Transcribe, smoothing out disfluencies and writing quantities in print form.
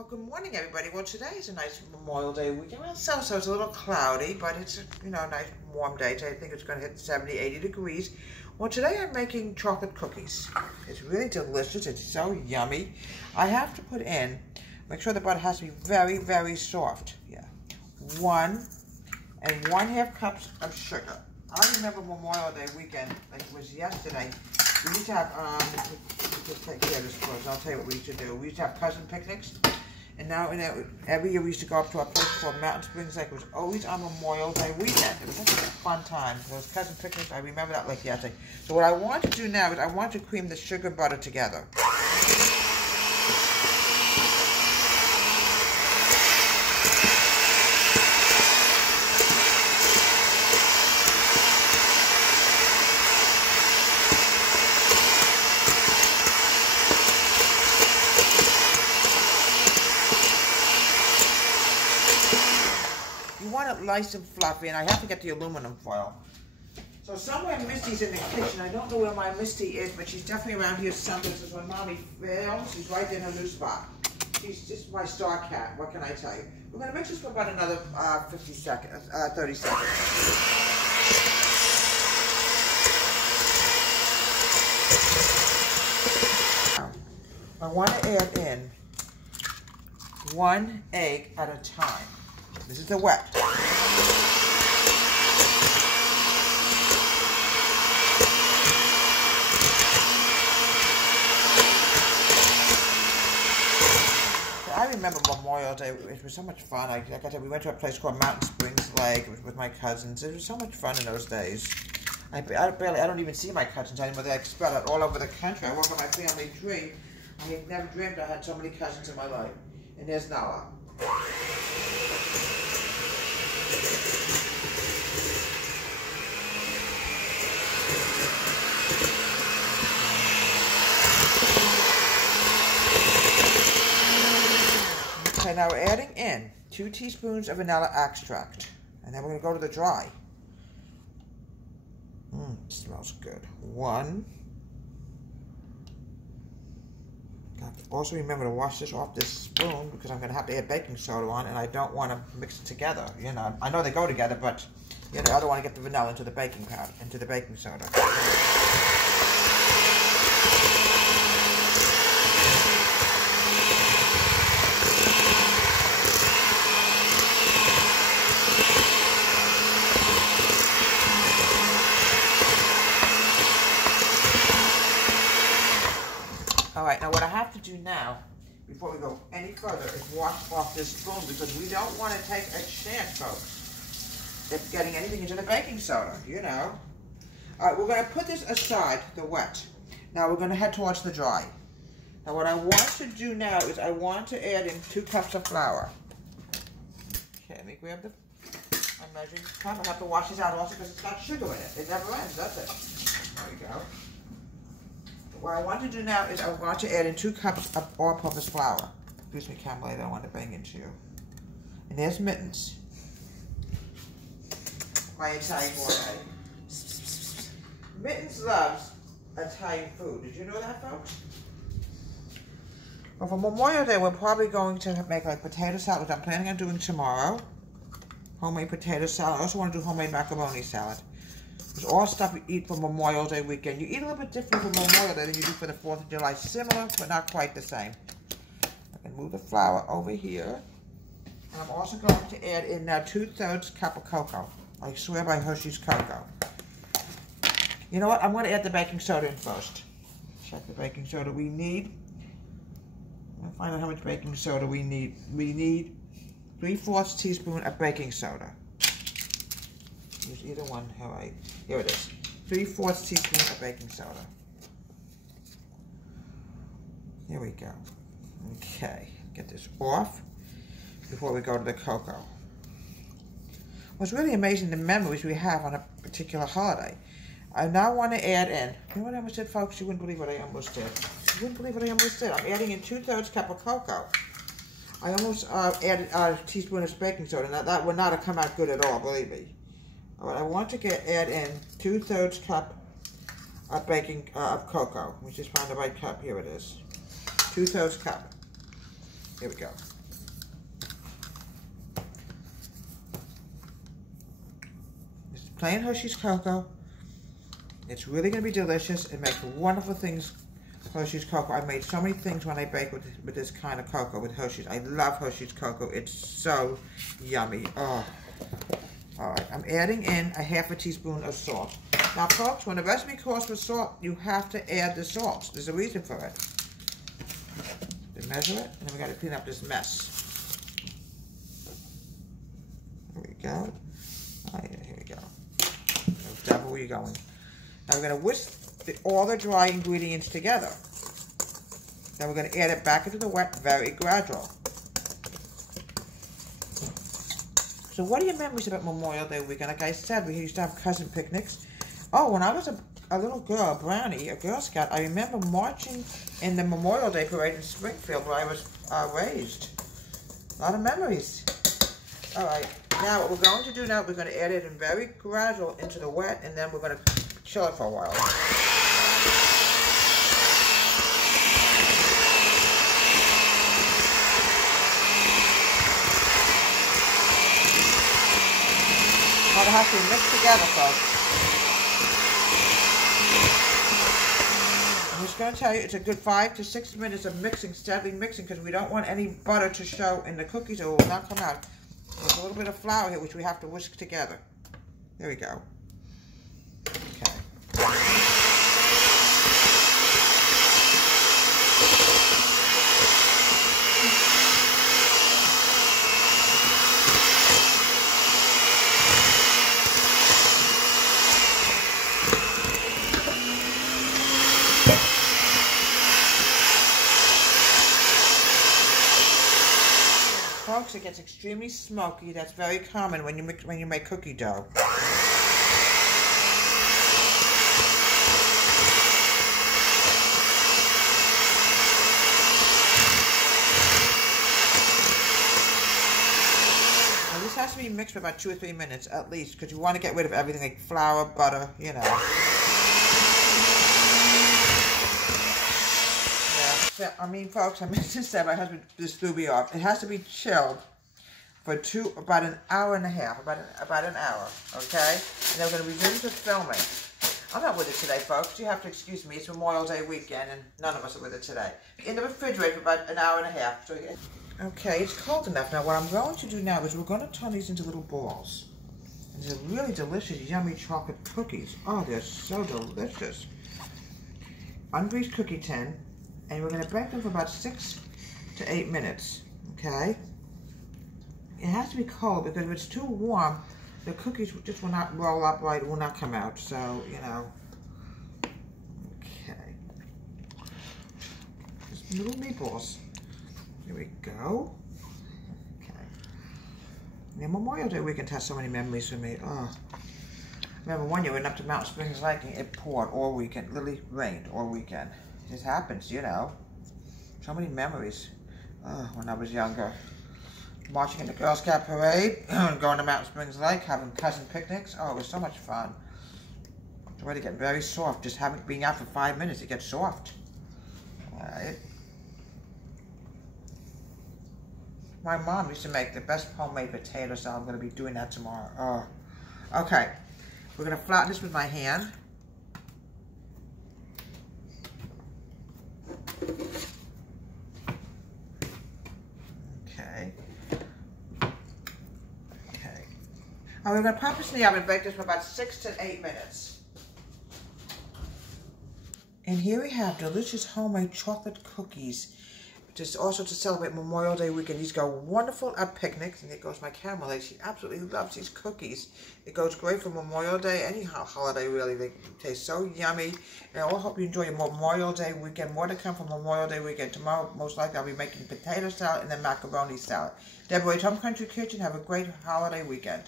Well, good morning, everybody. Well, today is a nice Memorial Day weekend. Well, so it's a little cloudy, but it's a nice warm day. Today I think it's going to hit 70, 80 degrees. Well, today I'm making chocolate cookies. It's really delicious. It's so yummy. I have to put in, make sure the butter has to be very, very soft. Yeah. 1 1/2 cups of sugar. I remember Memorial Day weekend, like it was yesterday. We used to have, just take care of this first. I'll tell you what we used to do. We used to have cousin picnics. And now, every year we used to go up to a place called Mountain Springs Lake. It was always on Memorial Day weekend. It was such a fun time. Those cousin picnics, I remember that like yesterday. So what I want to do now is I want to cream the sugar butter together. Want it nice and fluffy, and I have to get the aluminum foil. So somewhere Misty's in the kitchen. I don't know where my Misty is, but she's definitely around here somewhere. This is when Mommy fails. She's right in her new spot. She's just my star cat. What can I tell you? We're going to mix this for about another 30 seconds. I want to add in 1 egg at a time. This is the wet. I remember Memorial Day. It was so much fun. Like I said, we went to a place called Mountain Springs Lake. It was with my cousins. It was so much fun in those days. I don't even see my cousins anymore. They're spread out all over the country. I work on my family tree. I had never dreamed I had so many cousins in my life. And there's Nala. Okay, now we're adding in 2 teaspoons of vanilla extract. And then we're going to go to the dry. It smells good. 1. Also remember to wash this off this spoon because I'm going to have to add baking soda on, and I don't want to mix it together. You know, I know they go together, but I don't want to get the vanilla into the baking powder, into the baking soda. Alright, now what I have to do now, before we go any further, is wash off this spoon because we don't want to take a chance, folks, of getting anything into the baking soda, you know. Alright, we're going to put this aside, the wet. Now we're going to head towards the dry. Now what I want to do now is I want to add in 2 cups of flour. Okay, let me grab my measuring cup. I have to wash this out also because it's got sugar in it. It never ends, does it? There we go. What I want to do now is I want to add in 2 cups of all-purpose flour. Excuse me, Camellia, I don't want to bang into you. And there's Mittens. My Italian boy. Mittens loves Italian food. Did you know that, folks? Well, for Memorial Day, we're probably going to make like potato salad, which I'm planning on doing tomorrow. Homemade potato salad. I also want to do homemade macaroni salad. It's all stuff we eat for Memorial Day weekend. You eat a little bit different for Memorial Day than you do for the 4th of July. Similar, but not quite the same. I can move the flour over here. And I'm also going to add in now 2/3 cup of cocoa. I swear by Hershey's cocoa. You know what? I'm going to add the baking soda in first. Check the baking soda we need. I'm going to find out how much baking soda we need. We need 3/4 teaspoon of baking soda. Use either one. All right, here it is. 3/4 teaspoon of baking soda. Here we go. Okay, get this off before we go to the cocoa. What's really amazing, the memories we have on a particular holiday. I now want to add in, you know what I almost did, folks? You wouldn't believe what I almost did. You wouldn't believe what I almost did. I'm adding in 2/3 cup of cocoa. I almost added a teaspoon of baking soda. Now that would not have come out good at all, believe me. Alright, I want to add in 2/3 cup of cocoa. Let me just find the right cup. Here it is. 2/3 cup. Here we go. It's plain Hershey's cocoa. It's really going to be delicious. It makes wonderful things, Hershey's cocoa. I made so many things when I bake with this kind of cocoa, with Hershey's. I love Hershey's cocoa. It's so yummy. Oh. All right, I'm adding in a half a teaspoon of salt. Now, folks, when the recipe calls for salt, you have to add the salt. There's a reason for it. To measure it, and then we got to clean up this mess. There we go. Oh, yeah, here we go. Double where you're going. Now we're going to whisk all the dry ingredients together. Then we're going to add it back into the wet, very gradual. So what are your memories about Memorial Day weekend? Like I said, we used to have cousin picnics. Oh, when I was a little girl, a brownie, a Girl Scout, I remember marching in the Memorial Day parade in Springfield where I was raised. A lot of memories. All right, now what we're going to do now, we're going to add it in very gradual into the wet, and then we're going to chill it for a while. Well, it has to be mixed together, folks. I'm just going to tell you, it's a good 5 to 6 minutes of mixing, steadily mixing, because we don't want any butter to show in the cookies, or it will not come out. There's a little bit of flour here, which we have to whisk together. There we go. Okay. Folks, it gets extremely smoky. That's very common when you make cookie dough. Now, this has to be mixed for about 2 or 3 minutes at least, because you want to get rid of everything like flour, butter, you know. I mean, folks, I meant to say, my husband just threw me off. It has to be chilled for about an hour and a half, about an hour, okay? And then we're going to resume to filming. I'm not with it today, folks. You have to excuse me. It's Memorial Day weekend, and none of us are with it today. In the refrigerator for about an hour and a half. So, okay, it's cold enough. Now, what I'm going to do now is we're going to turn these into little balls. And these are really delicious, yummy chocolate cookies. Oh, they're so delicious. Ungreased cookie tin. And we're going to bake them for about 6 to 8 minutes, okay? It has to be cold, because if it's too warm, the cookies just will not roll up right, will not come out, so, you know. Okay. Just little meatballs. Here we go. Okay. Yeah, Memorial Day weekend has so many memories for me. Oh. I remember one year we went up to Mountain Springs Lake and it poured all weekend, literally rained all weekend. This happens, you know. So many memories. When I was younger. Marching in the Girl Scout parade, going to Mountain Springs Lake, having cousin picnics. Oh, it was so much fun. It's already getting very soft. Just being out for 5 minutes, it gets soft. Alright. My mom used to make the best homemade potato salad. I'm going to be doing that tomorrow. Oh. Okay. We're going to flatten this with my hand. Okay. Okay. And we're going to pop this in the oven and bake this for about 6 to 8 minutes. And here we have delicious homemade chocolate cookies. Just also to celebrate Memorial Day weekend. These go wonderful at picnics. And there goes my camera lady. She absolutely loves these cookies. It goes great for Memorial Day, any holiday really. They taste so yummy. And I hope you enjoy your Memorial Day weekend. More to come from Memorial Day weekend. Tomorrow, most likely, I'll be making potato salad and then macaroni salad. Deborah's Home Country Kitchen. Have a great holiday weekend.